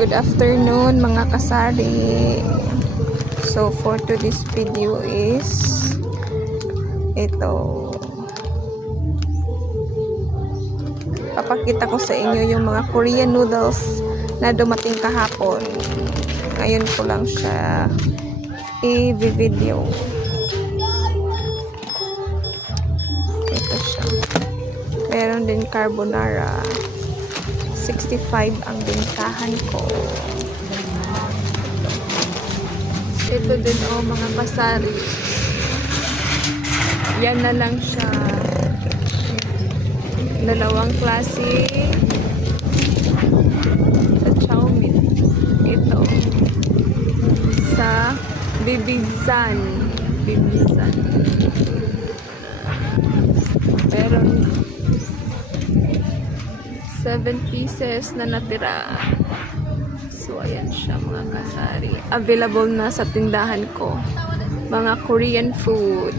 Good afternoon mga kasari. So for today's video is ito. Papakita ko sa inyo yung mga Korean noodles na dumating kahapon. Ngayon ko lang siya i-video. Ito siya. Meron din carbonara. 65 ang bintahan ko. Ito din mga pasari. Yan na lang siya. Dalawang klase sa Chowmin. Ito sa Bibizan. Meron 7 pieces na natira. So, ayan siya mga kasari. Available na sa tindahan ko. Mga Korean food.